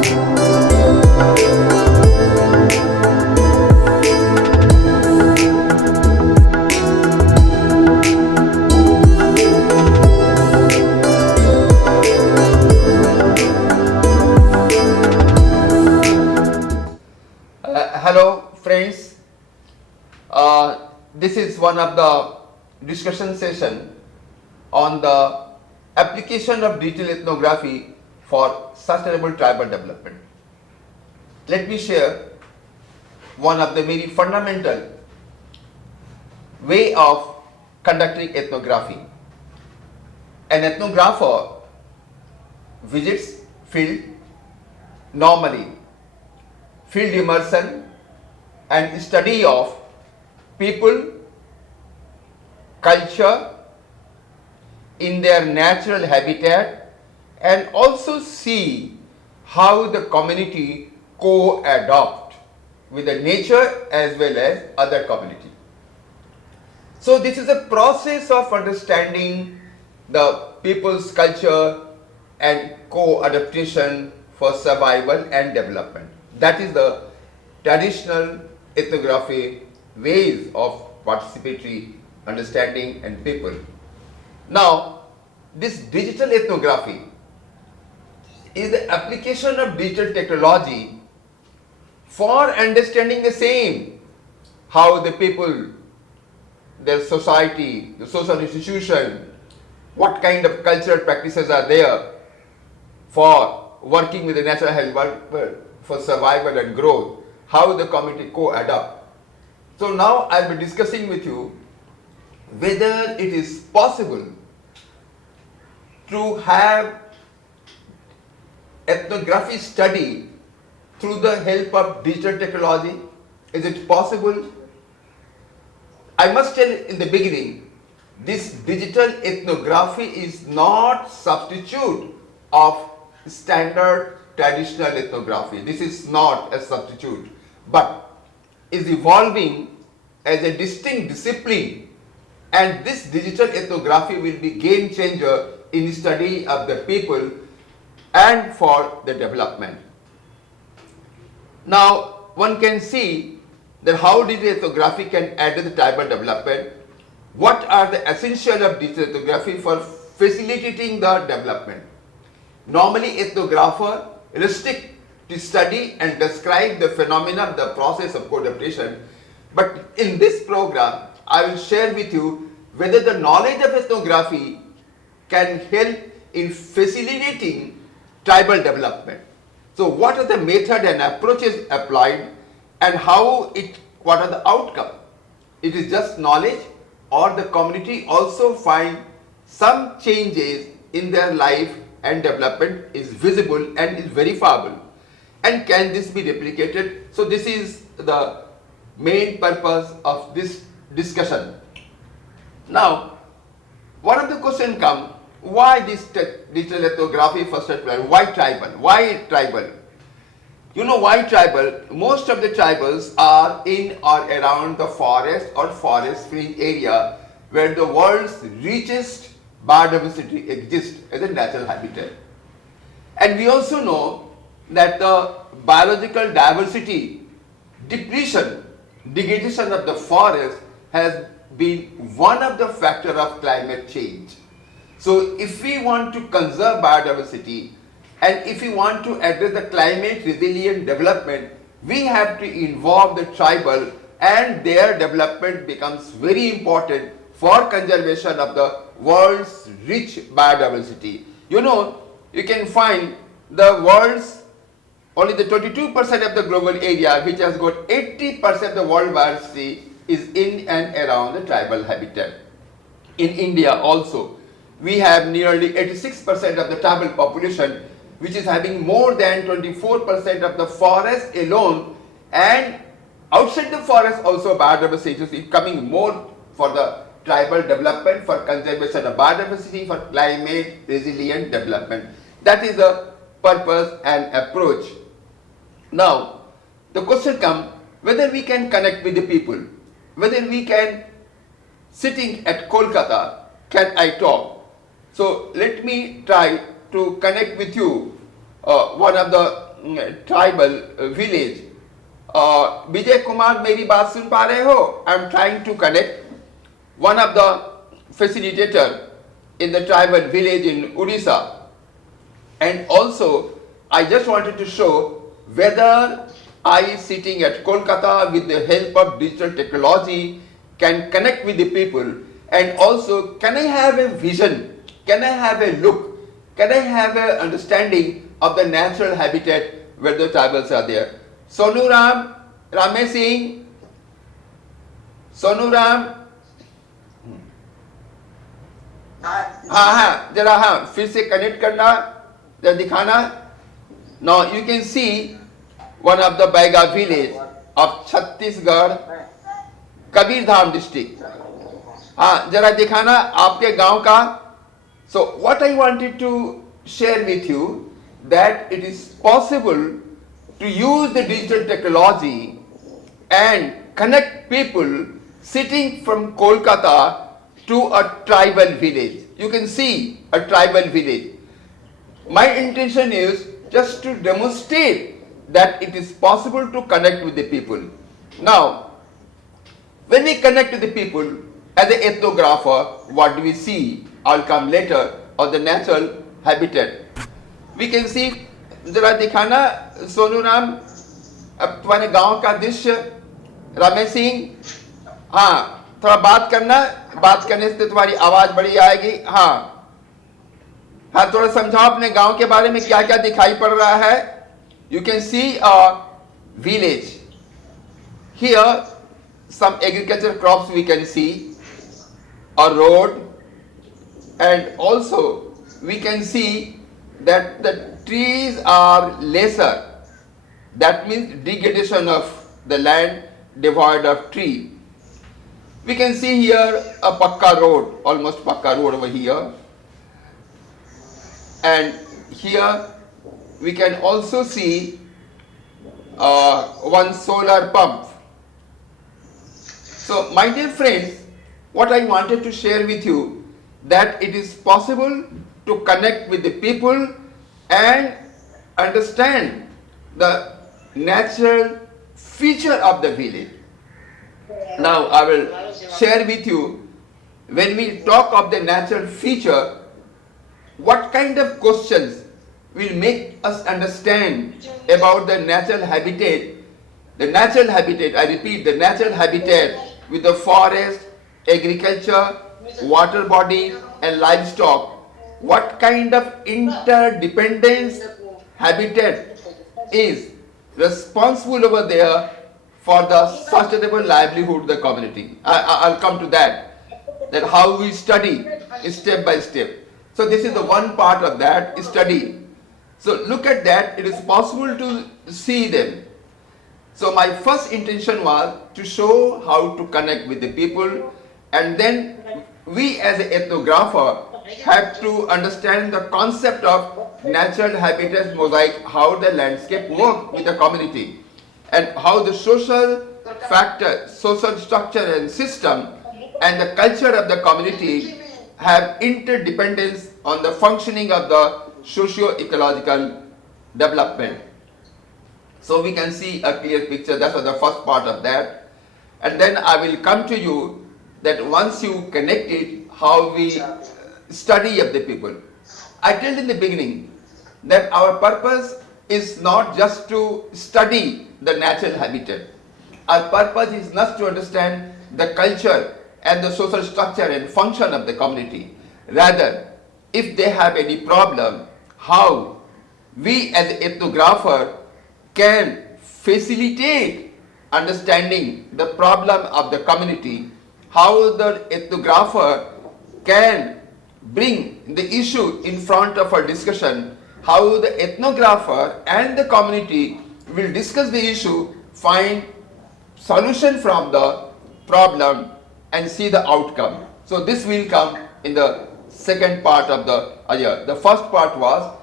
Hello friends, this is one of the discussion session on the application of digital ethnography for sustainable tribal development. Let me share one of the very fundamental way of conducting ethnography. An ethnographer visits field normally. Field immersion and study of people, culture in their natural habitat, and also see how the community co-adopt with the nature as well as other community. So this is a process of understanding the people's culture and co-adaptation for survival and development. That is the traditional ethnography ways of participatory understanding and people. Now, this digital ethnography is the application of digital technology for understanding the same, how the people, their society, the social institution, what kind of cultural practices are there for working with the natural world, for survival and growth, how the community co-adapt. So now I will be discussing with you whether it is possible to have ethnography study through the help of digital technology. Is it possible? I must tell in the beginning, this digital ethnography is not substitute of standard traditional ethnography. This is not a substitute, but is evolving as a distinct discipline, and this digital ethnography will be game changer in study of the people and for the development. Now one can see that how digital ethnography can add to the tribal development. What are the essentials of digital ethnography for facilitating the development? Normally ethnographer restrict to study and describe the phenomena of the process of co-adaptation, but in this program I will share with you whether the knowledge of ethnography can help in facilitating tribal development. So what are the method and approaches applied, and what are the outcome? It is just knowledge, or the community also find some changes in their life and development is visible and is verifiable, and can this be replicated? So this is the main purpose of this discussion. Now one of the question come, why this digital ethnography first applied? Why tribal? Why tribal? You know why tribal? Most of the tribals are in or around the forest or forest fringe area where the world's richest biodiversity exists as a natural habitat. And we also know that the biological diversity degradation of the forest has been one of the factors of climate change. So if we want to conserve biodiversity and if we want to address the climate resilient development, we have to involve the tribal, and their development becomes very important for conservation of the world's rich biodiversity. You know, you can find the world's only the 22% of the global area, which has got 80% of the world biodiversity, is in and around the tribal habitat. In India also, we have nearly 86% of the tribal population, which is having more than 24% of the forest alone, and outside the forest also biodiversity is becoming more for the tribal development, for conservation of biodiversity, for climate resilient development. That is the purpose and approach. Now the question comes whether we can connect with the people, whether we can, sitting at Kolkata, can I talk? So let me try to connect with you one of the tribal village. Vijay Kumar, मेरी बात सुन पा रहे हो? I am trying to connect one of the facilitator in the tribal village in Odisha. And also, I just wanted to show whether I, sitting at Kolkata with the help of digital technology, can connect with the people, and also can I have a vision, can I have a look, can I have an understanding of the natural habitat where the tribals are there. Sonu Ram, Ramesh Singh, Sonu Ram, हाँ जरा हाँ फिर से connect करना जरा दिखाना. Now you can see one of the Baiga village of Chhattisgarh, Kabirdham district. हाँ जरा दिखाना आपके गांव का. So what I wanted to share with you that it is possible to use the digital technology and connect people sitting from Kolkata to a tribal village. You can see a tribal village. My intention is just to demonstrate that it is possible to connect with the people. Now, when we connect with the people, as an ethnographer, what do we see? I'll come later on the natural habitat. We can see, जरा दिखाना सोनू राम, अब तुम्हारे गांव का दृश्य. रमेश सिंह, हाँ थोड़ा बात करना, बात करने से तुम्हारी आवाज बड़ी आएगी. हाँ हाँ थोड़ा समझाओ अपने गांव के बारे में क्या क्या दिखाई पड़ रहा है. You can see a village. Here some agricultural crops we can see, a road, and also we can see that the trees are lesser. That means degradation of the land devoid of tree. We can see here a pakka road, almost pakka road over here. And here we can also see one solar pump. So my dear friends, what I wanted to share with you, that it is possible to connect with the people and understand the natural feature of the village. Now I will share with you, when we talk of the natural feature, what kind of questions will make us understand about the natural habitat. The natural habitat, I repeat, the natural habitat with the forest, agriculture, water body and livestock. What kind of interdependence habitat is responsible over there for the sustainable livelihood of the community. I'll come to that how we study step by step. So this is the one part of that study. So look at that, it is possible to see them. So my first intention was to show how to connect with the people, and then we as an ethnographer have to understand the concept of natural habitat mosaic, how the landscape works with the community, and how the social factor, social structure and system and the culture of the community have interdependence on the functioning of the socio-ecological development. So we can see a clear picture. That was the first part of that. And then I will come to you that once you connect it, how we study of the people. I told in the beginning that our purpose is not just to study the natural habitat. Our purpose is not to understand the culture and the social structure and function of the community. Rather, if they have any problem, how we as an ethnographer can facilitate understanding the problem of the community, how the ethnographer can bring the issue in front of our discussion, how the ethnographer and the community will discuss the issue, find solution from the problem and see the outcome. So this will come in the second part of the year. The first part was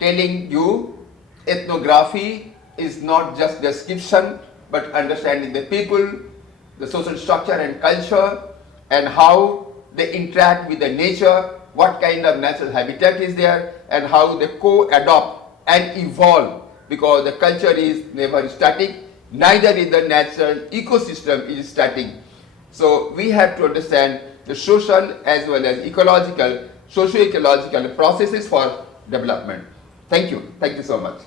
telling you ethnography is not just description but understanding the people, the social structure and culture, and how they interact with the nature, what kind of natural habitat is there, and how they co-adopt and evolve because the culture is never static, neither is the natural ecosystem is static. So we have to understand the social as well as ecological, socio-ecological processes for development. Thank you. Thank you so much.